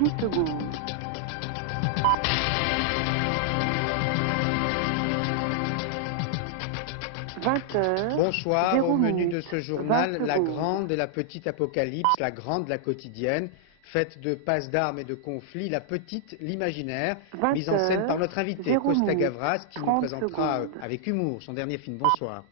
10 secondes. 20h. Bonsoir, 0 au menu minutes, de ce journal, 20 la secondes. grande et la petite apocalypse, la grande, la quotidienne, faite de passes d'armes et de conflits, la petite, l'imaginaire, 20 mise en scène par heures, notre invité, 0 Costa minutes, Gavras, qui nous 30 présentera secondes. avec humour son dernier film. Bonsoir.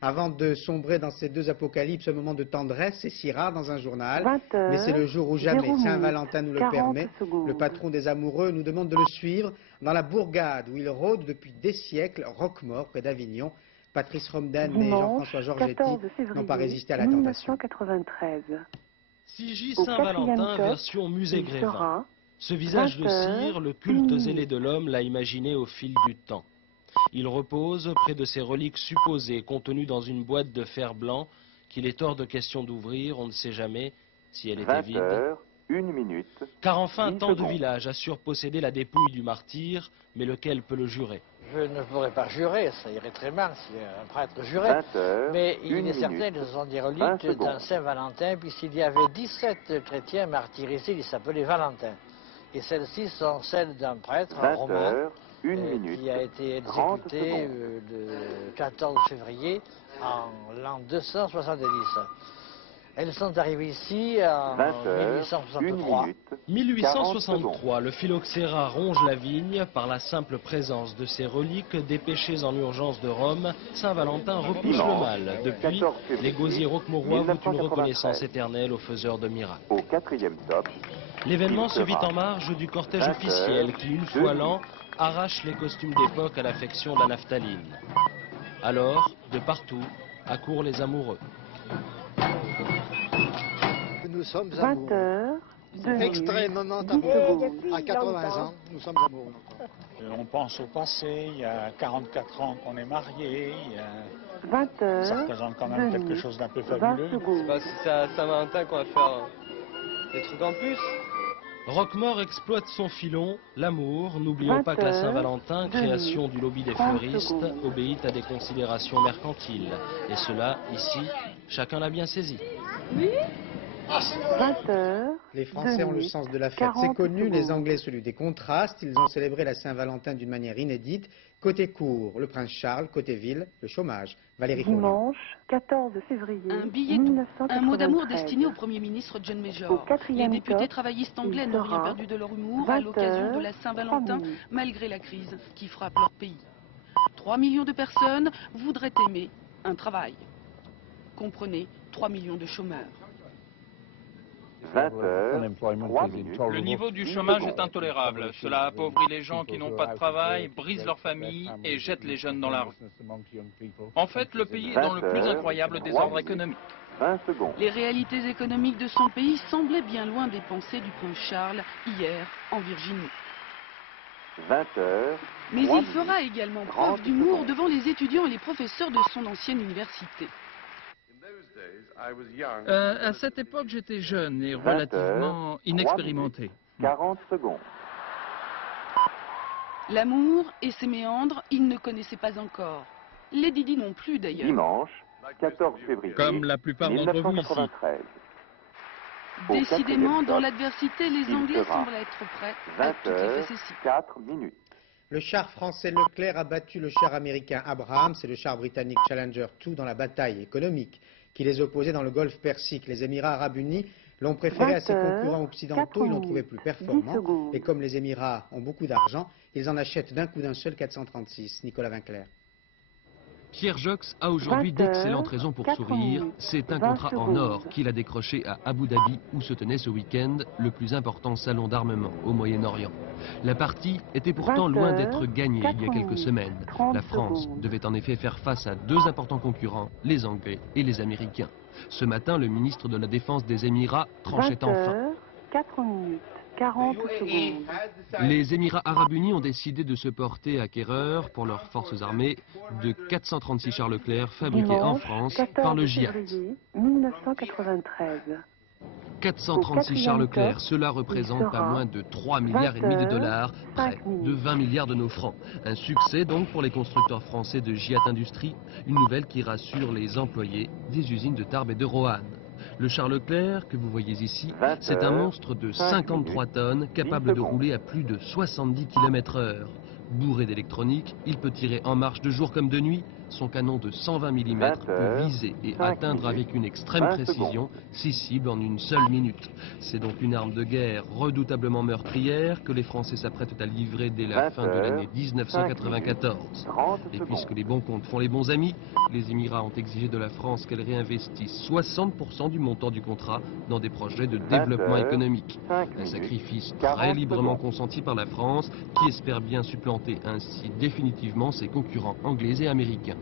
Avant de sombrer dans ces deux apocalypses, un moment de tendresse, c'est si rare dans un journal, 20 mais c'est le jour où jamais 0 Saint-Valentin nous le 40 permet. secondes. Le patron des amoureux nous demande de le suivre dans la bourgade où il rôde depuis des siècles, Roquemort, près d'Avignon. Patrice Romden et Dimanche Jean-François Georgetti 14 n'ont pas février résisté à la tentation. 1993. 6J Au Saint-Valentin, quatrième top, version musée il Grévin. sera Ce visage de 20 heures, cire, le 1 culte minute. zélé de l'homme l'a imaginé au fil du temps. Il repose près de ces reliques supposées contenues dans une boîte de fer blanc qu'il est hors de question d'ouvrir, on ne sait jamais si elle était 20 vide. heures, 1 minute. Car enfin, 10 tant de secondes. villages assurent posséder la dépouille du martyr, mais lequel peut le jurer? Je ne pourrais pas jurer, ça irait très mal si un prêtre jurait. 20 heures, Mais il 1 est certain minute. que ce sont des 20 reliques secondes. d'un Saint-Valentin, puisqu'il y avait 17 chrétiens martyrisés qui s'appelaient Valentin. Et celles-ci sont celles d'un prêtre, un 20 romain, heures, 1 minute. qui a été 30 exécuté secondes. le 14 février en l'an 270. Elles sont arrivées ici en 20 heures, 1 1863. minute. 1863, le phylloxéra ronge la vigne par la simple présence de ces reliques dépêchées en urgence de Rome. Saint-Valentin repousse le mal. Depuis, 14 février les gosiers roquemorois vouent une 1993. reconnaissance éternelle aux faiseurs de miracles. Au 4e top, L'événement il se vit sera en marge du cortège 20 officiel heures, qui, une 2 fois l'an, minutes. arrache les costumes d'époque à l'affection de la naphtaline. Alors, de partout, accourent les amoureux. Nous sommes 20 amoureux. heures, 2 minutes, Extrêmement 10 amoureux. secondes. À 80 ans, nous sommes amoureux encore. On pense au passé, il y a 44 ans qu'on est mariés, 20 ça heures, représente quand 2 même quelque minutes, chose d'un peu 20 fabuleux. secondes. C'est à Saint-Valentin qu'on va faire des trucs en plus. Roquemort exploite son filon, l'amour. N'oublions pas que la 20 heures, Saint-Valentin, 2 création minutes, du lobby des 30 fleuristes, secondes. obéit à des considérations mercantiles. Et cela, ici, chacun l'a bien saisi. 20 heures, Les Français ont le minutes, sens de la fête, 40 c'est connu, les secondes. Anglais celui des contrastes, ils ont célébré la Saint-Valentin d'une manière inédite. Côté cour, le prince Charles, côté ville, le chômage. Valérie Fournier. Dimanche 14 février Un billet doux, 1993. un mot d'amour destiné au Premier ministre John Au Major. Les quatrième députés top, travaillistes anglais il n'ont rien sera perdu de leur humour 20 à l'occasion de heures, la 3 Saint-Valentin, minutes. malgré la crise qui frappe leur pays. 3 millions de personnes voudraient aimer un travail. Comprenez, 3 millions de chômeurs. 20 heures, 3 minutes. Le niveau du chômage est intolérable. Cela appauvrit les gens qui n'ont pas de travail, brise leur famille et jette les jeunes dans la rue. En fait, le pays est dans le plus incroyable désordre économique. 20 secondes. Les réalités économiques de son pays semblaient bien loin des pensées du prince Charles hier en Virginie. 20 heures, Mais 3 il fera également 30 preuve d'humour secondes. devant les étudiants et les professeurs de son ancienne université. À cette époque, j'étais jeune et 20 relativement heures, inexpérimenté. 40 secondes. L'amour et ses méandres, il ne connaissait pas encore. Les Didi non plus d'ailleurs. Dimanche 14 février Comme la plupart d'entre vous ici. 1993. Au Décidément, 4e dans top, l'adversité, les il Anglais sera semblent être prêts à 20 toutes les heures, facéties. 4 minutes. Le char français Leclerc a battu le char américain Abrams et le char britannique Challenger 2 dans la bataille économique qui les opposait dans le golfe Persique. Les Émirats arabes unis l'ont préféré à ses 20 heures, concurrents occidentaux, ils l'ont trouvé plus 10 performant. secondes. Et comme les Émirats ont beaucoup d'argent, ils en achètent d'un coup d'un seul 436. Nicolas Vinclair. Pierre Jox a aujourd'hui 20 heures, d'excellentes raisons pour 4 sourire. minutes, C'est un 20 contrat en secondes. or qu'il a décroché à Abu Dhabi où se tenait ce week-end le plus important salon d'armement au Moyen-Orient. La partie était pourtant 20 loin heures, d'être gagnée il y a 4 quelques minutes, semaines. 30 La France secondes. devait en effet faire face à deux importants concurrents, les Anglais et les Américains. Ce matin, le ministre de la Défense des Émirats 20 tranchait enfin. heures, 4 minutes, 40 secondes. Les Émirats arabes unis ont décidé de se porter acquéreurs pour leurs forces armées de 436 chars Leclerc fabriqués en Dimanche France 14 par le Jihad. février 1993. 436 chars Leclerc, cela représente pas moins de 3 milliards et demi de dollars, près de 20 milliards de nos francs. Un succès donc pour les constructeurs français de Jihad Industrie, une nouvelle qui rassure les employés des usines de Tarbes et de Roanne. Le char Leclerc, que vous voyez ici, 20 c'est un heures, monstre de 5 53 minutes, tonnes, 10 capable de secondes. rouler à plus de 70 km/h. Bourré d'électronique, il peut tirer en marche de jour comme de nuit. Son canon de 120 mm 20 peut heures, viser et 5 atteindre minutes, avec une extrême 20 précision 6 cibles en une seule minute. C'est donc une arme de guerre redoutablement meurtrière que les Français s'apprêtent à livrer dès la 20 fin de heures, l'année 1994. 30 Et secondes. puisque les bons comptes font les bons amis, les Émirats ont exigé de la France qu'elle réinvestisse 60% du montant du contrat dans des projets de 20 développement heures, économique. 5 Un minutes, sacrifice 40 très librement secondes. consenti par la France, qui espère bien supplanter ainsi définitivement ses concurrents anglais et américains.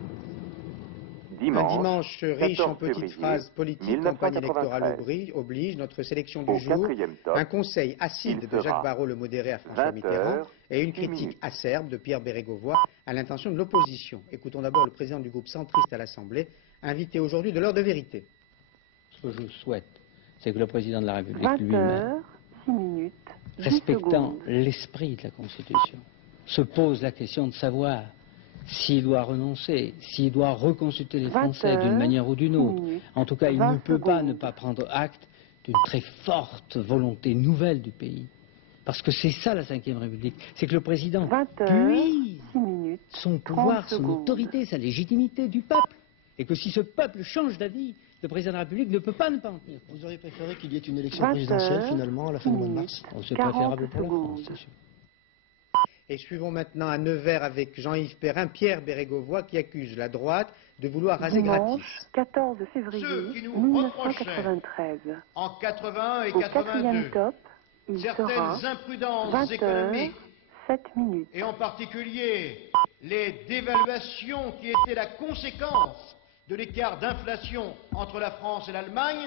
Un dimanche riche en 14 petites février phrases politiques, campagne électorale 1993. oblige, notre sélection Au du jour, 4e top, un conseil acide il de Jacques sera Barrot le modéré à François 20 Mitterrand heures, et une 6 critique minutes. acerbe de Pierre Bérégovoy à l'intention de l'opposition. Écoutons d'abord le président du groupe centriste à l'Assemblée, invité aujourd'hui de l'heure de vérité. Ce que je souhaite, c'est que le président de la République 20 lui-même, heures, 6 minutes, 10 respectant secondes. l'esprit de la Constitution, se pose la question de savoir s'il doit renoncer, s'il doit reconsulter les 20 Français d'une heures, manière ou d'une 6 autre. minutes, En tout cas, il 20 ne peut pas secondes. ne pas prendre acte d'une très forte volonté nouvelle du pays. Parce que c'est ça la Ve République, c'est que le président 20 heures, puise 6 minutes, son 30 pouvoir, son secondes. autorité, sa légitimité du peuple. Et que si ce peuple change d'avis, le président de la République ne peut pas ne pas en tenir. Vous auriez préféré qu'il y ait une élection 20 présidentielle heures, finalement à la fin du mois de mars? Oh, c'est 40 préférable pour la France, secondes. c'est sûr. Et suivons maintenant à Nevers avec Jean-Yves Perrin, Pierre Bérégovoy qui accuse la droite de vouloir raser Dimanche, gratis. 14 février Ceux qui nous 1993. En 80 et Au 4e 82, top, il certaines sera imprudences 20 heures, économiques, 7 minutes. et en particulier les dévaluations qui étaient la conséquence de l'écart d'inflation entre la France et l'Allemagne,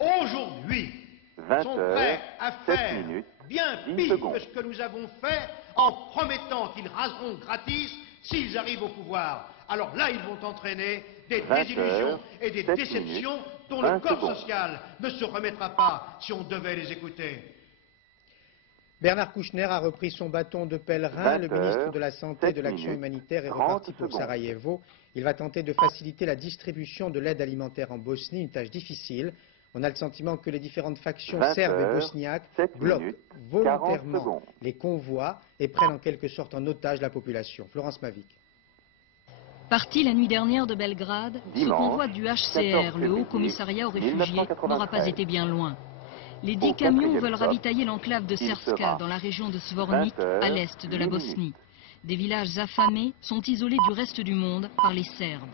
aujourd'hui 20 sont heures, prêts à 7 faire minutes, bien 10 pire secondes. que ce que nous avons fait en promettant qu'ils raseront gratis s'ils arrivent au pouvoir. Alors là, ils vont entraîner des 20 désillusions heures, et des 7 déceptions minutes, dont 20 le corps secondes. social ne se remettra pas si on devait les écouter. Bernard Kouchner a repris son bâton de pèlerin. 20 Le ministre heures, de la Santé et 7 de l'Action minutes, humanitaire est 30 reparti pour secondes. Sarajevo. Il va tenter de faciliter la distribution de l'aide alimentaire en Bosnie, une tâche difficile. On a le sentiment que les différentes factions 20 serbes et heures, bosniaques 7 bloquent minutes, 40 volontairement secondes. les convois et prennent en quelque sorte en otage la population. Florence Mavic. Parti la nuit dernière de Belgrade, ce Dimanche, convoi du 14 HCR, le Haut février Commissariat aux réfugiés, 1993. n'aura pas été bien loin. Les 10 Au camions 4e veulent top, ravitailler l'enclave de il Serska, sera dans la région de Zvornik, 20 heures, à l'est de la 8 Bosnie. minutes. Des villages affamés sont isolés du reste du monde par les Serbes.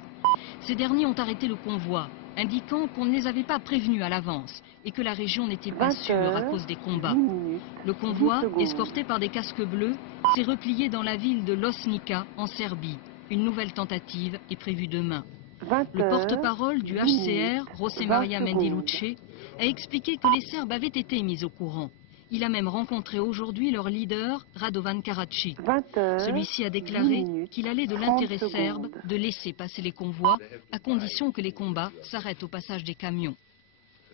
Ces derniers ont arrêté le convoi, indiquant qu'on ne les avait pas prévenus à l'avance et que la région n'était pas 20 sûre à heures, cause des combats. 10 minutes, Le convoi, 10 secondes. escorté par des casques bleus, s'est replié dans la ville de Losnica, en Serbie. Une nouvelle tentative est prévue demain. 20 Le heures, porte-parole du 10 HCR, minutes, José 20 Maria secondes. Mendiluce, a expliqué que les Serbes avaient été mis au courant. Il a même rencontré aujourd'hui leur leader, Radovan Karadzic. 20 heures, Celui-ci a 10 déclaré minutes, qu'il allait de 30 l'intérêt secondes. serbe de laisser passer les convois, à condition que les combats s'arrêtent au passage des camions.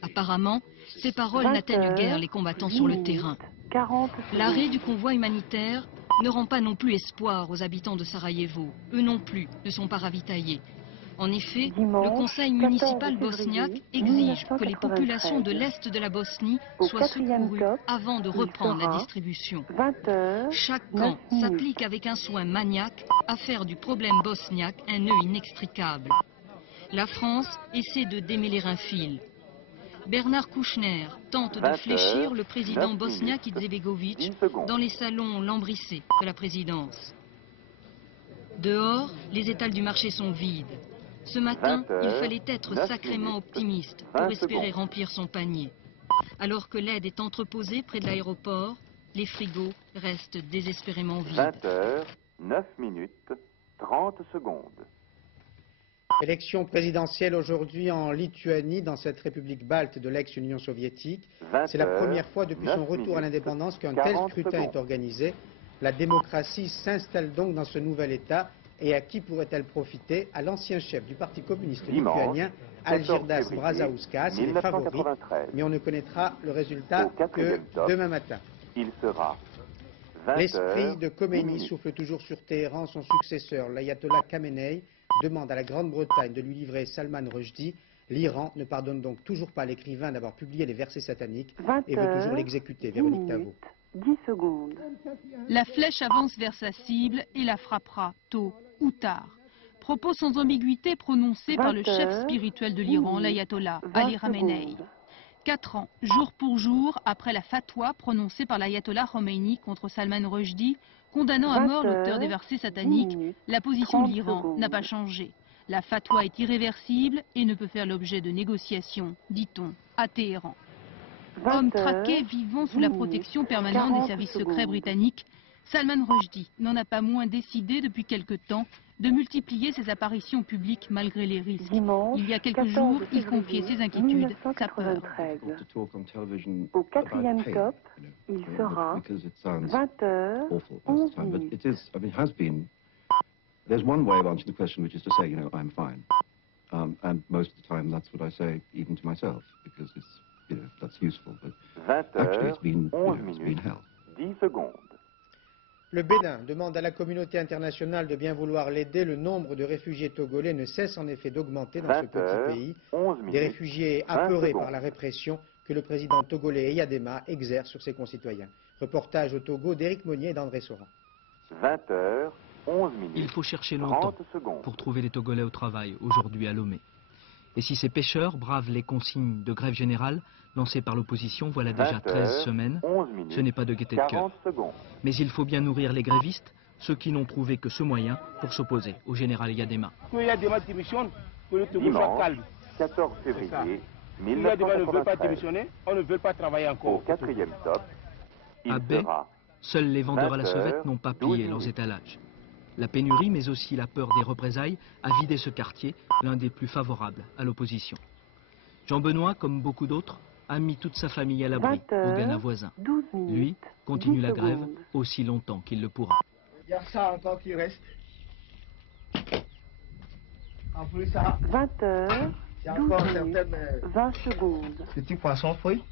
Apparemment, ces paroles 20 n'atteignent guère heures, les combattants 10 sur le minutes, terrain. 40 L'arrêt secondes. du convoi humanitaire ne rend pas non plus espoir aux habitants de Sarajevo. Eux non plus ne sont pas ravitaillés. En effet, Dimanche, le conseil 14 municipal février bosniaque exige que les 1993. populations de l'est de la Bosnie Au soient 4e secourues top, avant de il reprendre la sera distribution. 20 heures, Chaque 9 camp minutes. s'applique avec un soin maniaque à faire du problème bosniaque un nœud inextricable. La France essaie de démêler un fil. Bernard Kouchner tente de 20 fléchir heures, le président 9 bosniaque minutes, Izetbegovic 10 secondes. dans les salons lambrissés de la présidence. Dehors, les étals du marché sont vides. Ce matin, 20 heures, il fallait être 9 sacrément minutes, optimiste 20 pour espérer secondes. remplir son panier. Alors que l'aide est entreposée près de l'aéroport, les frigos restent désespérément vides. 20 heures, 9 minutes, 30 secondes. Élection présidentielle aujourd'hui en Lituanie, dans cette république balte de l'ex-Union soviétique. 20 C'est la heures, première fois depuis 9 son retour à minutes, l'indépendance qu'un tel 40 scrutin secondes. est organisé. La démocratie s'installe donc dans ce nouvel État. Et à qui pourrait-elle profiter? À l'ancien chef du Parti communiste Dimanche, lituanien, 14 Algirdas février Brazauskas. Il est favori, 1993. mais on ne connaîtra le résultat Au que 4e top, demain matin. il sera 20 L'esprit heures, de 10 Khomeini minutes. souffle toujours sur Téhéran. Son successeur, l'ayatollah Khamenei, demande à la Grande-Bretagne de lui livrer Salman Rushdie, L'Iran ne pardonne donc toujours pas à l'écrivain d'avoir publié les versets sataniques 20 et veut toujours heures, l'exécuter. 10 Véronique Tavo. minutes, 10 secondes. La flèche avance vers sa cible et la frappera tôt ou tard. Propos sans ambiguïté prononcés par le 20 chef heures, spirituel de l'Iran, 10 l'ayatollah 20 Ali Khamenei. secondes. 4 ans, jour pour jour, après la fatwa prononcée par l'ayatollah Khomeini contre Salman Rushdie, condamnant à 20 mort l'auteur heures, des versets 10 sataniques, minutes, la position de 30 l'Iran secondes. n'a pas changé. La fatwa est irréversible et ne peut faire l'objet de négociations, dit-on, à Téhéran. 20 Homme heures, traqué vivant sous la 10 protection minutes, permanente des 40 services secondes. secrets britanniques, Salman Rushdie n'en a pas moins décidé depuis quelque temps de multiplier ses apparitions publiques malgré les risques. Dimanche, Il y a quelques 14 jours, il février confiait ses inquiétudes, sa peur. 1993. Au quatrième top, il sera 20 heures, 11 minutes. There's one way of answering the question, which is to say, you know, I'm fine. And most of the time, that's what I say, even to myself, because it's, you know, that's useful. But 20 actually, heures, it's been, 11 it's been minutes, hell. 10 secondes. Le Bénin demande à la communauté internationale de bien vouloir l'aider. Le nombre de réfugiés togolais ne cesse en effet d'augmenter dans ce 20 petit heures, pays. 11 minutes, Des réfugiés 20 apeurés secondes. par la répression que le président togolais Eyadema exerce sur ses concitoyens. Reportage au Togo d'Éric Monnier et d'André Soran. 20 heures, 11 minutes, Il faut chercher longtemps 30 secondes. pour trouver les Togolais au travail, aujourd'hui à Lomé. Et si ces pêcheurs bravent les consignes de grève générale lancées par l'opposition voilà déjà 20 13 heures, semaines, 11 minutes, ce n'est pas de gaieté de cœur. 40 secondes. Mais il faut bien nourrir les grévistes, ceux qui n'ont trouvé que ce moyen pour s'opposer au général Eyadema. Dimanche, 14 février 1993. On ne veut pas travailler encore. Au quatrième top, il À Baie, sera seuls les vendeurs à la 20 sauvette heures, n'ont pas 12 plié leurs minutes. étalages. La pénurie, mais aussi la peur des représailles, a vidé ce quartier, l'un des plus favorables à l'opposition. Jean Benoît, comme beaucoup d'autres, a mis toute sa famille à l'abri 20 au heures, Ghana voisin. 12 minutes, Lui continue 10 la grève secondes. aussi longtemps qu'il le pourra. Il y a ça encore qui reste. En plus, ça, 20 heures, il y a 12 encore minutes, certaines 20 secondes. petits poissons frits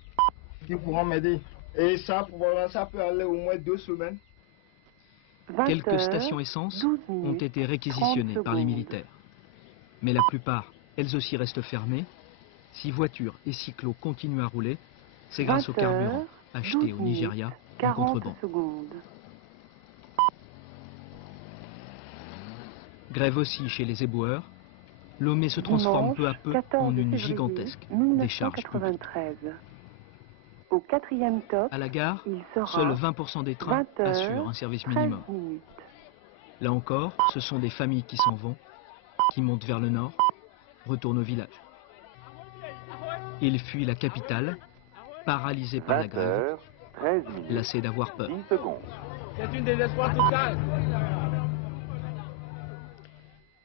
qui pourront m'aider. Et ça, ça peut aller au moins 2 semaines. 20 Quelques heures, stations essence 12 ont minutes, été réquisitionnées 30 par les secondes. militaires. Mais la plupart, elles aussi restent fermées. Si voitures et cyclos continuent à rouler, c'est grâce au 20 carburant heures, acheté 12 au Nigeria minutes, en 40 contrebande. secondes. Grève aussi chez les éboueurs. Lomé se transforme Dimanche, peu à peu 14 en une février gigantesque décharge publique. 1993. Au quatrième top, À la gare, il sera seuls 20% des trains 20 heures, assurent un service 13 minimum. minutes. Là encore, ce sont des familles qui s'en vont, qui montent vers le nord, retournent au village. Ils fuient la capitale, paralysés par la 20 grève, heures, 13 minutes, lassés d'avoir peur. 10 secondes. C'est une désespoir totale.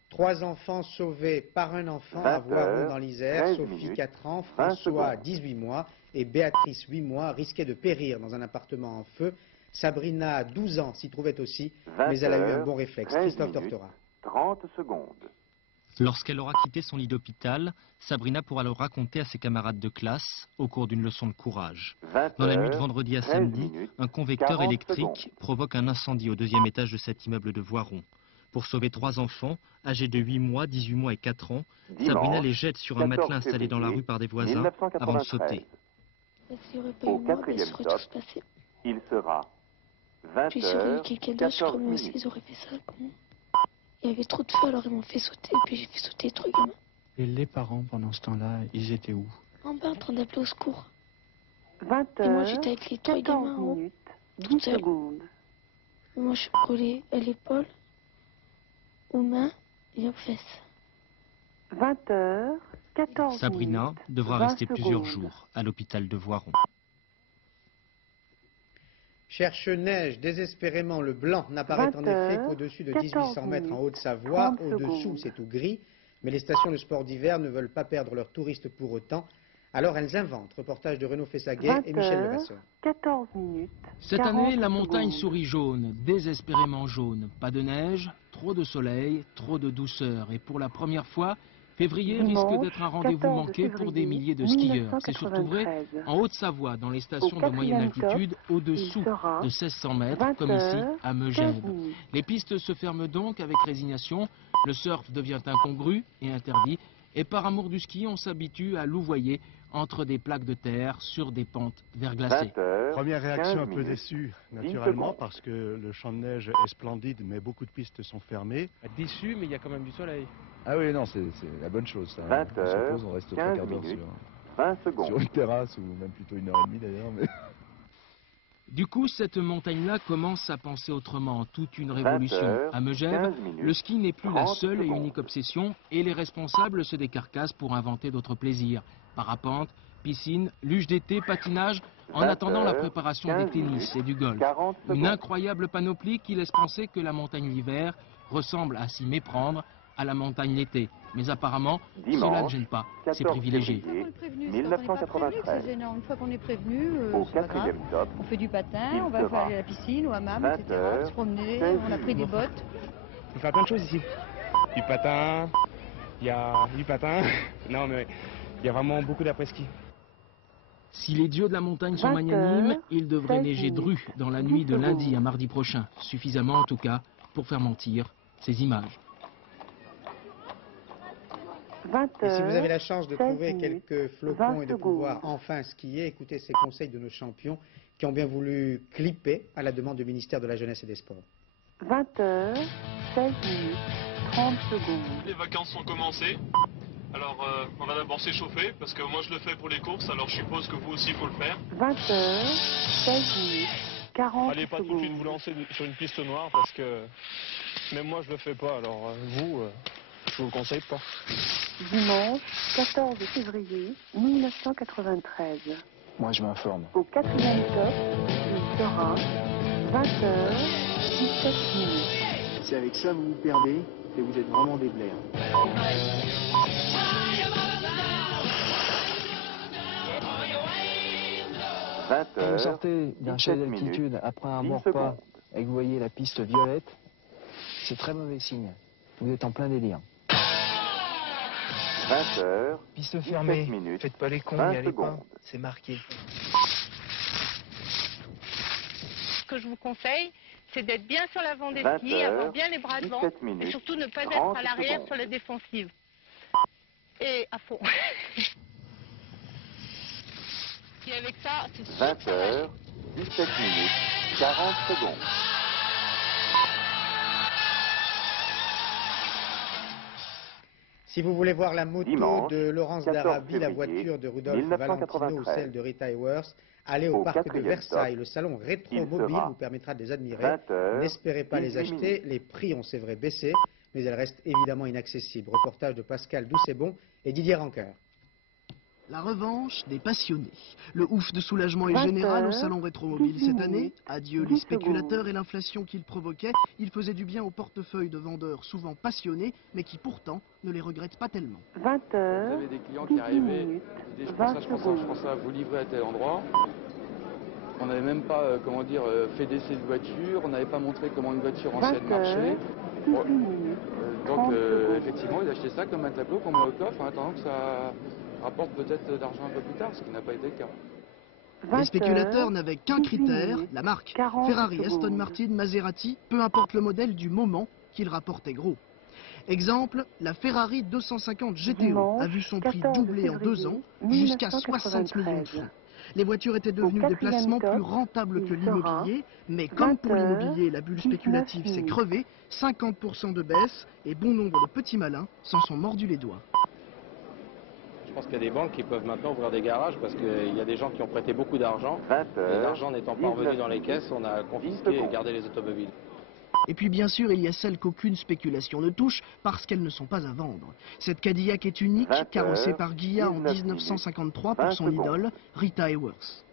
3 enfants sauvés par un enfant 20 à Voiron heures, dans l'Isère. 13 Sophie, minutes, 4 ans, 20 François, secondes. 18 mois et Béatrice, 8 mois, risquaient de périr dans un appartement en feu. Sabrina, 12 ans, s'y trouvait aussi, 20 mais elle a eu un heures, bon réflexe. 13 Christophe minutes, Tortora. 30 secondes. Lorsqu'elle aura quitté son lit d'hôpital, Sabrina pourra le raconter à ses camarades de classe au cours d'une leçon de courage. 20 Dans la nuit de heures, vendredi à 13 samedi, minutes, un convecteur 40 électrique secondes. provoque un incendie au 2e étage de cet immeuble de Voiron. Pour sauver 3 enfants, âgés de 8 mois, 18 mois et 4 ans, Dimanche, Sabrina les jette sur un 14 matelas installé dans la février rue par des voisins avant de sauter. S'il n'y aurait pas Au eu moi, quatrième ça aurait top, tout se passé. il sera 20 Puis s'il y aurait eu heures, quelqu'un d'autre, je crois 14 que moi aussi minutes. ils auraient fait ça. Comment il y avait trop de feu, alors ils m'ont fait sauter, et puis j'ai fait sauter les trois gamins. Et les parents, pendant ce temps-là, ils étaient où? En bas, en train d'appeler au secours. 20 Et moi heures, j'étais avec les trois 14 gamins en haut, minutes, 10 toute seule. secondes. Moi je suis brûlée à l'épaule, aux mains et aux fesses. 20 heures, 14 Sabrina minutes, devra 20 rester plusieurs secondes. jours à l'hôpital de Voiron. Cherche-neige désespérément, le blanc n'apparaît 20 en effet heures, qu'au-dessus de 14 1800 mètres en minutes, Haute-Savoie. 30 Au-dessous, secondes. c'est tout gris. Mais les stations de sport d'hiver ne veulent pas perdre leurs touristes pour autant. Alors elles inventent. Reportage de Renaud Fessaguet 20 et Michel heures, Levasseur. 14 minutes. Cette 40 année, la montagne secondes. sourit jaune, désespérément jaune. Pas de neige, trop de soleil, trop de douceur. Et pour la première fois, février Dimanche, risque d'être un rendez-vous 14 manqué pour des février milliers de skieurs. C'est surtout vrai 1993. en Haute-Savoie, dans les stations Au de moyenne quatrième altitude, top, au-dessous il sera de 1600 mètres, 20 comme ici heures, à 15 Megève. minutes. Les pistes se ferment donc avec résignation. Le surf devient incongru et interdit. Et par amour du ski, on s'habitue à louvoyer entre des plaques de terre sur des pentes verglacées. Première réaction un peu déçue, naturellement, parce que le champ de neige est splendide, mais beaucoup de pistes sont fermées. Déçu, mais il y a quand même du soleil. Ah oui, non, c'est la bonne chose. Ça. 20 On se repose, on heures, reste 3 15 quarts d'heure minutes, sur, 20 secondes. sur une terrasse, ou même plutôt 1h30 d'ailleurs. Mais... Du coup, cette montagne-là commence à penser autrement, toute une révolution. À Megève, le ski n'est plus la seule et unique obsession, et les responsables se décarcassent pour inventer d'autres plaisirs. Parapente, piscine, luge d'été, patinage, en attendant la préparation des tennis et du golf. Une incroyable panoplie qui laisse penser que la montagne l'hiver ressemble à s'y méprendre à la montagne l'été. Mais apparemment, cela ne gêne pas ces privilégiés. 1993. C'est gênant. Une fois qu'on est prévenu, Au c'est pas grave. 4e top, On fait du patin, il on va sera aller à la piscine, au hammam, 20 etc. On va se promener, on a pris des bottes. On peut faire plein de choses ici. Du patin, il y a du patin. Non, mais il y a vraiment beaucoup d'après-ski. Si les dieux de la montagne sont magnanimes, il devrait neiger dru dans la nuit de lundi à mardi prochain. Suffisamment en tout cas pour faire mentir ces images. Et si vous avez la chance de trouver quelques flocons et de pouvoir enfin skier, écoutez ces conseils de nos champions qui ont bien voulu clipper à la demande du ministère de la Jeunesse et des Sports. 20 heures, 16 minutes, 30 secondes. Les vacances sont commencées. Alors, on va d'abord s'échauffer, parce que moi je le fais pour les courses, alors je suppose que vous aussi il faut le faire. 20 heures, 16 minutes, 40 Allez pas tout de suite vous lancer sur une piste noire, parce que même moi je le fais pas, alors vous, je vous le conseille pas. Dimanche 14 février 1993. Moi, je m'informe. Au 4e top, il sera 20 heures, 17 minutes. Si avec ça vous vous perdez, et vous êtes vraiment des blairs. Quand vous sortez d'un chalet d'altitude après un bon repas et que vous voyez la piste violette, c'est très mauvais signe. Vous êtes en plein délire. 20 heures, Piste fermée, minutes, faites pas les cons, 20 n'y allez pas, secondes. c'est marqué. Ce que je vous conseille, c'est d'être bien sur l'avant des 20 skis, heures, avoir bien les bras devant, 17 minutes, et surtout ne pas être 30 à l'arrière secondes. sur la défensive. Et à fond. Et avec ça, c'est sûr 20 que ça va aller. heures, 17 minutes, 40 secondes. Si vous voulez voir la moto Dimanche, de Laurence 14 d'Arabie, la février voiture de Rudolf 1993. Valentino ou celle de Rita Hayworth, allez au Au parc de 4e Versailles. top, Le salon il rétro-mobile sera vous permettra de les admirer. 20 heures, N'espérez pas les 18 acheter. minutes. Les prix ont, c'est vrai, baissé, mais elles restent évidemment inaccessibles. Reportage de Pascal Doucet-Bon et Didier Rancoeur. La revanche des passionnés. Le ouf de soulagement est 20 général au heures, salon rétromobile cette 18 année. minutes, Adieu 10 les spéculateurs secondes. et l'inflation qu'ils provoquaient. Ils faisaient du bien au portefeuille de vendeurs souvent passionnés, mais qui pourtant ne les regrettent pas tellement. 20 Vous heures, avez des clients qui 18 arrivaient, minutes, ils disaient, 20 je secondes. pense à vous livrer à tel endroit. On n'avait même pas, fait d'essai de voiture, on n'avait pas montré comment une voiture 20 ancienne marchait. heures, 18 minutes, 30 secondes. Effectivement, ils achetaient ça comme un tableau qu'on met au coffre en attendant que ça rapporte peut-être d'argent un peu plus tard, ce qui n'a pas été le cas. 20 Les spéculateurs heures, n'avaient qu'un 18 critère, minutes, la marque. 40 Ferrari, Aston secondes. Martin, Maserati, peu importe le modèle du moment qu'ils rapportaient gros. Exemple, la Ferrari 250 GTO Dimanche, a vu son prix 14 doubler en 2 ans jusqu'à 60 millions de francs. Les voitures étaient devenues Au des 4e placements top, plus rentables que il sera l'immobilier, mais comme pour 20 heures, l'immobilier, la bulle 19 spéculative s'est minutes. crevée, 50% de baisse et bon nombre de petits malins s'en sont mordus les doigts. Je pense qu'il y a des banques qui peuvent maintenant ouvrir des garages parce qu'il y a des gens qui ont prêté beaucoup d'argent. 20 Et heures, l'argent n'étant pas revenu 19 dans les minutes, caisses, on a 10 confisqué et secondes. gardé les automobiles. Et puis bien sûr, il y a celles qu'aucune spéculation ne touche parce qu'elles ne sont pas à vendre. Cette Cadillac est unique, 20 carrossée heures, par Ghia en 19 1953 minutes, 20 pour son idole, secondes. Rita Hayworth.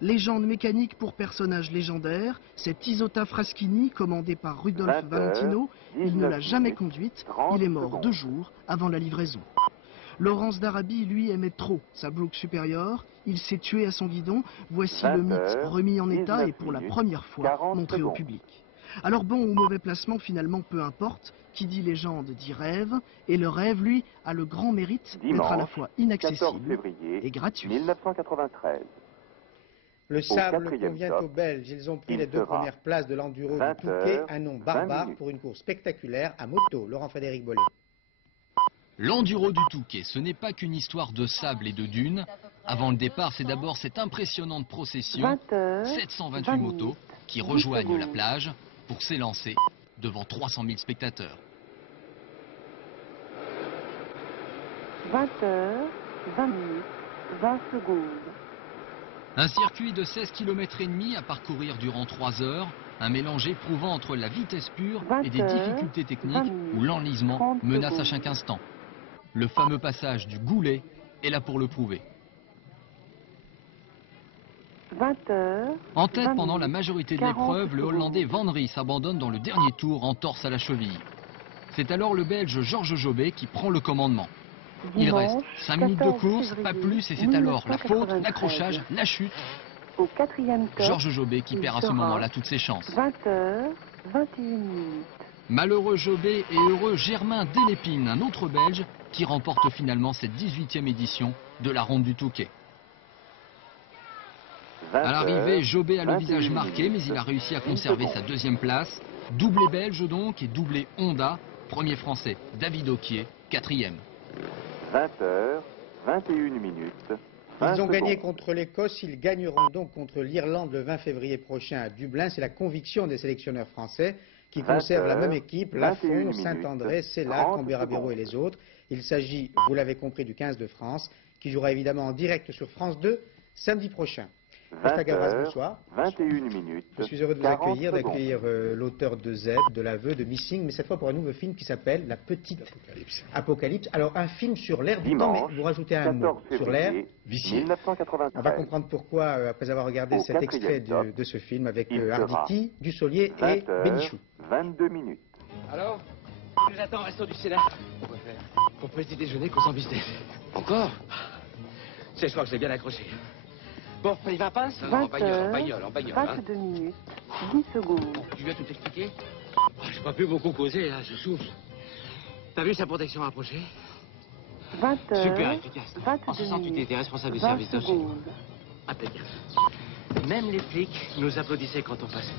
Légende mécanique pour personnage légendaire, cette Isota Fraschini, commandée par Rudolf 20 Valentino, heures, il ne l'a 19 jamais minutes, conduite, 30 il est mort secondes. 2 jours avant la livraison. Laurence d'Arabie, lui, aimait trop sa Brooke Superior. Il s'est tué à son guidon. Voici 20 le mythe heures, remis en état 19 et pour la minutes, première fois 40 montré au secondes. public. Alors bon ou mauvais placement, finalement, peu importe. Qui dit légende dit rêve. Et le rêve, lui, a le grand mérite d'être à la Dimanche, fois 14 inaccessible février et gratuit. 1993. Le Au sable 4e convient top, aux Belges. Ils ont pris il les 2 sera premières places de l'enduro du 20 Touquet, heures, un nom 20 barbare minutes. pour une course spectaculaire à moto. Laurent-Frédéric Bollet. L'enduro du Touquet, ce n'est pas qu'une histoire de sable et de dunes. Avant le départ, c'est d'abord cette impressionnante procession, 728 motos, qui rejoignent la plage pour s'élancer devant 300 000 spectateurs. 20h, 20 minutes, 20 secondes. Un circuit de 16 km et demi à parcourir durant 3 heures, un mélange éprouvant entre la vitesse pure et des difficultés techniques où l'enlisement menace à chaque instant. Le fameux passage du Goulet est là pour le prouver. 20h. En tête pendant la majorité de l'épreuve, le Hollandais Van Ries abandonne dans le dernier tour en torse à la cheville. C'est alors le Belge Georges Jobé qui prend le commandement. Il reste 5 minutes de course, pas plus, et c'est alors la faute, l'accrochage, la chute. Au 4e tour, Georges Jobé qui perd à ce moment-là toutes ses chances. 20h, 21 minutes. Malheureux Jobé et heureux Germain Delépine, un autre Belge, qui remporte finalement cette 18e édition de la Ronde du Touquet. À l'arrivée, Jobé a le visage marqué, mais il a réussi à conserver sa 2e place. Doublé belge donc et doublé Honda. Premier français, David Oquier, 4e. 20h, 21 minutes. Ils ont gagné contre l'Écosse, ils gagneront donc contre l'Irlande le 20 février prochain à Dublin. C'est la conviction des sélectionneurs français qui conservent la même équipe, Lafont, Saint-André, Sellac, Cambera-Béraud et les autres. Il s'agit, vous l'avez compris, du 15 de France, qui jouera évidemment en direct sur France 2 samedi prochain. Costa Gavras, bonsoir. 21 minutes. Je suis heureux de vous accueillir, d'accueillir l'auteur de Z, de l'aveu, de Missing, mais cette fois pour un nouveau film qui s'appelle La Petite Apocalypse. Alors un film sur l'air du temps, mais vous rajoutez un mot sur l'air vicié. On va comprendre pourquoi après avoir regardé cet extrait de ce film avec Arditi, Dussolier et Bénichou. 22 minutes. Alors, tu nous attends au resto du Sénat. On va faire pour petit déjeuner qu'on s'en business. Encore? Je crois que j'ai bien accroché. Bon, il va pas? Non, en bagnole. 22 minutes, 10 secondes. Bon, tu viens tout expliquer? J'ai pas pu beaucoup causer, là, je souffle. T'as vu sa protection approcher? 20h, Super efficace. 22 En ce sens, tu minutes, étais responsable du 20 service de chez nous. secondes. Impeccable. Même les flics nous applaudissaient quand on passait.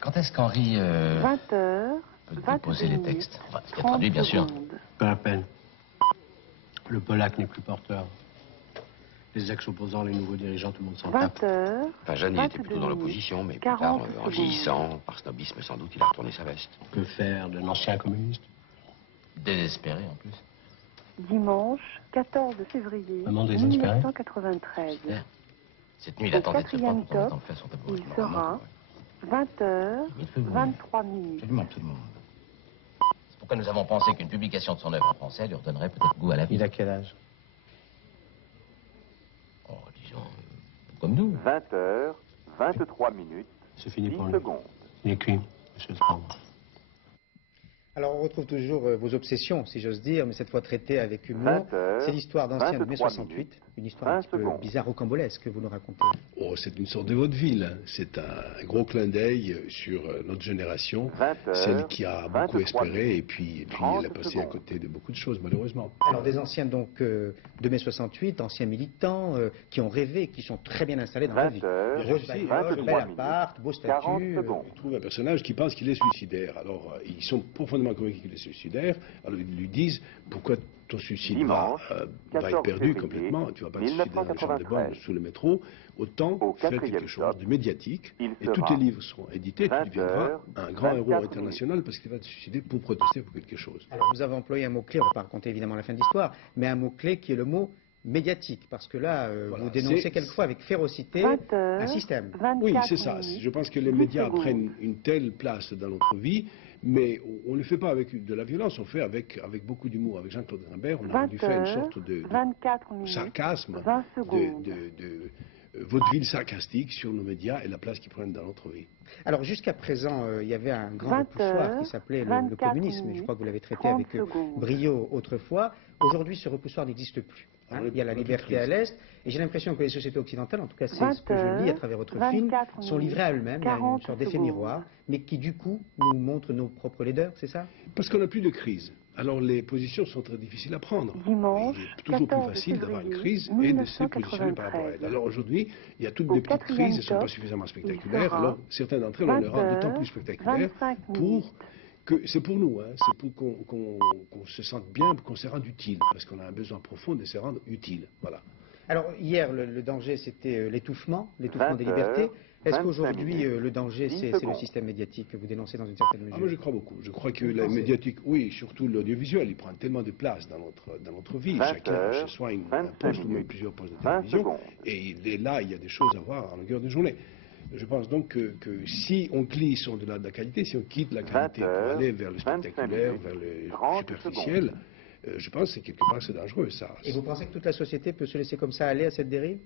Quand est-ce qu'Henri 20h, peut déposer les textes? Enfin, ce qui est traduit, bien sûr. Pas la peine. Le Polac n'est plus porteur. Les ex-opposants, les nouveaux dirigeants, tout le monde s'en tape. 20h, Enfin, Jeanne, il était plutôt dans l'opposition, mais plus tard, en vieillissant, par snobisme sans doute, il a retourné sa veste. Que faire d'un ancien communiste? Désespéré, en plus. dimanche 14 février Maman désespérée. 1993. Cette nuit, il a tenté de se Au 4e prendre top, fait son tableau. il sera 20h, 23 minutes. Absolument, absolument. C'est pourquoi nous avons pensé qu'une publication de son œuvre en français lui redonnerait peut-être goût à la vie. Il a quel âge? Oh, disons, comme nous. 20h, 23 minutes, C'est fini 10 pour lui. secondes. Il est cuit, monsieur Sprang. Alors on retrouve toujours vos obsessions, si j'ose dire, mais cette fois traitées avec humour. 20h, C'est l'histoire d'anciens de mai 23 68, minutes, une histoire un 20 petit peu secondes. bizarre, rocambolesque que vous nous racontez. Oh, c'est une sorte de vaudeville. C'est un gros clin d'œil sur notre génération, 20h, celle qui a beaucoup 23 espéré et puis elle 30 a passé à secondes. côté de beaucoup de choses, malheureusement. Alors des anciens donc de mai 68, anciens militants qui ont rêvé, qui sont très bien installés dans la vie. 20h, Grosse bagnole, bel appart, beau 40 statut. secondes. Il trouve un personnage qui pense qu'il est suicidaire. Alors, ils sont profondément convaincus qu'il est suicidaire. Alors, ils lui disent, pourquoi ton suicide Dimanche, va 14 être perdu février, complètement, tu vas pas te suicider dans la chambre de bonne 1993. sous le métro, autant Au faire 4e quelque chose top, de médiatique, il et sera tous tes livres seront édités, tu 20h, deviendras un grand héros 24 international parce qu'il va te suicider pour protester pour quelque chose. Alors vous avez employé un mot-clé, on ne va pas raconter évidemment la fin de l'histoire, mais un mot-clé qui est le mot médiatique, parce que là, Voilà, vous dénoncez c'est- quelquefois avec férocité 20h, un système. 24 Oui, c'est ça. minutes, Je pense que les 10 médias secondes. prennent une telle place dans notre vie, mais on ne le fait pas avec de la violence, on le fait avec beaucoup d'humour. Avec Jean-Claude Grimbert, on a dû faire une 20h, sorte de 24 minutes, sarcasme, 20 secondes. de vaudeville sarcastique sur nos médias et la place qu'ils prennent dans notre vie. Alors jusqu'à présent, il y avait un grand 20 repoussoir heures, qui s'appelait le 24 communisme, et je minutes, crois que vous l'avez traité 30 avec secondes. brio autrefois. Aujourd'hui, ce repoussoir n'existe plus. hein. Alors, Il y a la on a tout liberté pris. à l'Est, et j'ai l'impression que les sociétés occidentales, en tout cas c'est 20 ce que je lis à travers votre film, 24 sont livrées à elles-mêmes. Il y a une 40 sorte d'effet secondes. miroir, mais qui du coup nous montre nos propres leaders, c'est ça? Parce qu'on n'a plus de crise. Alors les positions sont très difficiles à prendre. Dimanche, Il est toujours plus 14 facile d'avoir une février, crise et de se positionner par rapport à elle. 1993. Alors aujourd'hui, il y a toutes Au des petites 4e crises, elles ne sont pas top, suffisamment il spectaculaires. sera Alors certaines d'entre elles, on les rend 20 d'autant plus heures, spectaculaires 25 pour C'est pour nous, hein, c'est pour qu'on se sente bien, qu'on se rende utile, parce qu'on a un besoin profond de se rendre utile. Voilà. Alors, hier, le danger, c'était l'étouffement des libertés. Est-ce qu'aujourd'hui, le danger, c'est le système médiatique que vous dénoncez dans une certaine mesure? Moi, je crois beaucoup. Je crois que la médiatique, oui, surtout l'audiovisuel, il prend tellement de place dans notre vie. Chacun a chez soi un poste ou même plusieurs postes de télévision. Et là, il y a des choses à voir en longueur de journée. Je pense donc que si on glisse au-delà de la qualité, si on quitte la qualité pour aller vers le spectaculaire, vers le superficiel, je pense que c'est quelque part c'est dangereux, ça. Et vous pensez que toute la société peut se laisser comme ça aller à cette dérive?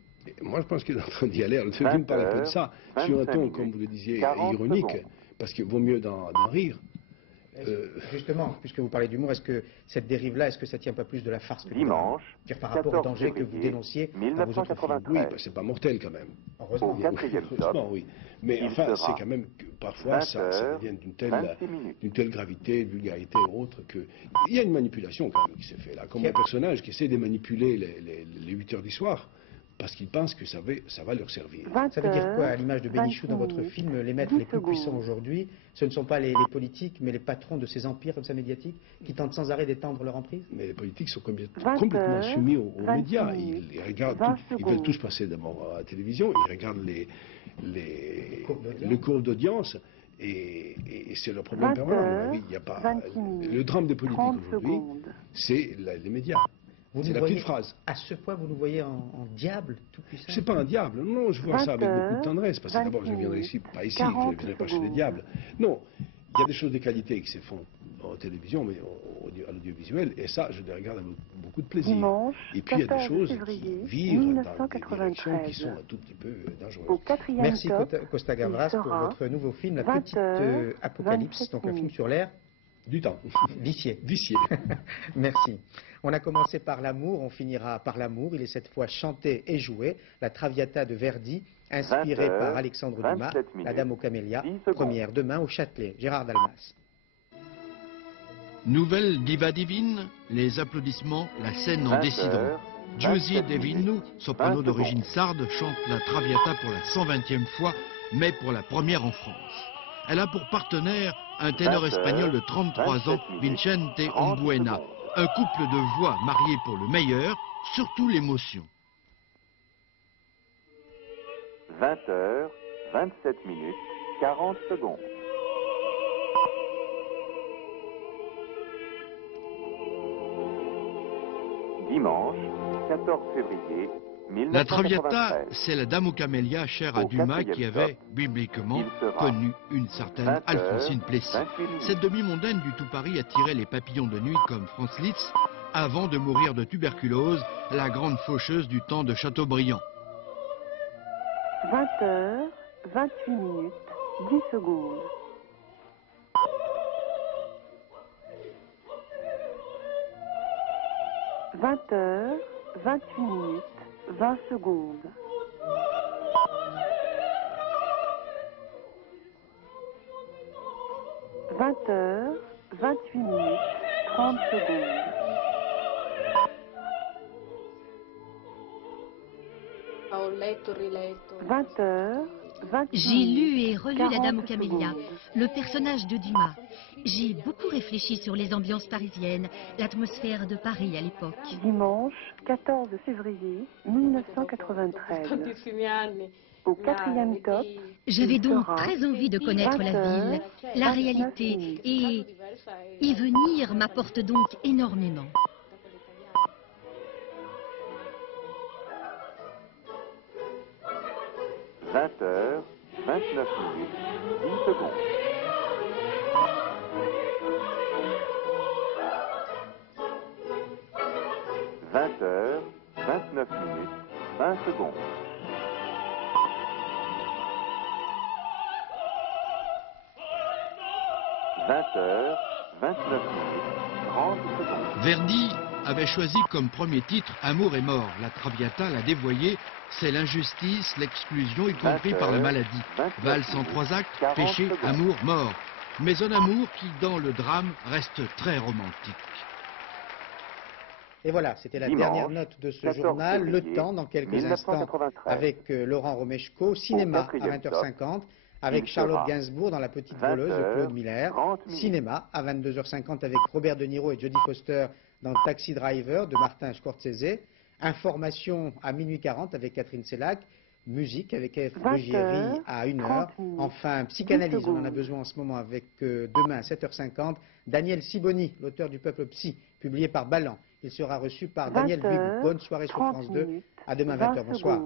Moi, je pense qu'il est en train d'y aller. Le film parle un peu de ça, sur un ton, comme vous le disiez, ironique, parce qu'il vaut mieux d'en rire. Justement, puisque vous parlez d'humour, est-ce que cette dérive-là, est-ce que ça tient pas plus de la farce que dimanche, par rapport au danger que vous dénonciez dans vos autres films? Oui, c'est pas mortel quand même. Heureusement. Heureusement, oui. Mais enfin, c'est quand même que parfois ça devient d'une telle gravité, de vulgarité et autres, qu'il y a une manipulation quand même qui s'est faite là. Comme un personnage qui essaie de manipuler les 8 heures du soir, parce qu'ils pensent que ça va leur servir. Ça veut dire quoi, à l'image de Bénichou dans votre film, les maîtres les plus puissants aujourd'hui, ce ne sont pas les politiques, mais les patrons de ces empires comme ça médiatiques, qui tentent sans arrêt d'étendre leur emprise? Mais les politiques sont complètement soumis aux médias. Ils regardent ils veulent tous passer d'abord à la télévision, ils regardent les courbes d'audience, et c'est leur problème permanent. Il y a pas, le drame des politiques aujourd'hui, c'est les médias. C'est la petite phrase. À ce point, vous nous voyez en diable tout puissant? C'est pas un diable, non, je vois ça avec beaucoup de tendresse, parce que d'abord je viendrai ici, pas ici, je ne viendrai pas chez les diables. Non, il y a des choses de qualité qui se font en télévision, mais à l'audiovisuel, et ça, je les regarde avec beaucoup de plaisir. Et puis il y a des choses qui vivent dans des directions qui sont un tout petit peu dangereuses. Merci Costa Gavras pour votre nouveau film, La Petite Apocalypse, donc un film sur l'ère du temps. Vicié. Vicié. Merci. On a commencé par l'amour, on finira par l'amour. Il est cette fois chanté et joué. La Traviata de Verdi, inspirée par Alexandre Dumas, La Dame aux Camélias, première demain au Châtelet. Gérard Dalmas. Nouvelle diva divine, les applaudissements, la scène en décidant. Giusy Devinu, soprano d'origine sarde, chante la Traviata pour la 120e fois, mais pour la première en France. Elle a pour partenaire un ténor espagnol de 33 ans, Vicente Ombuena. Un couple de voix mariés pour le meilleur, surtout l'émotion. 20h, 27 minutes, 40 secondes. Dimanche, 14 février 1993. La Traviata, c'est la Dame aux Camélias chère à Dumas qui avait, bibliquement, connu une certaine Alphonsine Plessis. Cette demi-mondaine du tout Paris attirait les papillons de nuit comme Franz Liszt, avant de mourir de tuberculose, la grande faucheuse du temps de Chateaubriand. 20h, 28 minutes, 10 secondes. « 20h, 28 minutes, 20 secondes. » 20h, 28 minutes, 30 secondes. J'ai lu et relu La Dame aux Camélias, le personnage de Dumas. J'ai beaucoup réfléchi sur les ambiances parisiennes, l'atmosphère de Paris à l'époque. Dimanche 14 février 1993. Au 4e top. J'avais donc très envie de connaître la ville, la réalité, et y venir m'apporte donc énormément. « 20h, 29 minutes, 10 secondes. » 20h, 29 minutes, 20 secondes. 20h, 29 minutes, 30 secondes. Verdi avait choisi comme premier titre Amour est mort. La Traviata, la dévoyée, c'est l'injustice, l'exclusion, y compris par la maladie. Valse en 3 actes, péché, amour, mort. Mais un amour qui, dans le drame, reste très romantique. Et voilà, c'était la dernière note de ce journal. Le Temps, dans quelques instants, avec Laurent Romeshko. Cinéma à 20h50, avec Charlotte Gainsbourg dans La Petite Voleuse de Claude Miller. Cinéma à 22h50 avec Robert De Niro et Jodie Foster dans Taxi Driver de Martin Scorsese. Information à minuit 40 avec Catherine Sellac. Musique avec F. Ruggieri à 1h. Enfin, psychanalyse, on en a besoin en ce moment avec demain à 7h50. Daniel Siboni, l'auteur du Peuple Psy, publié par Ballan. Il sera reçu par Daniel Bugou. Bonne soirée sur France 2. À demain 20h. Bonsoir.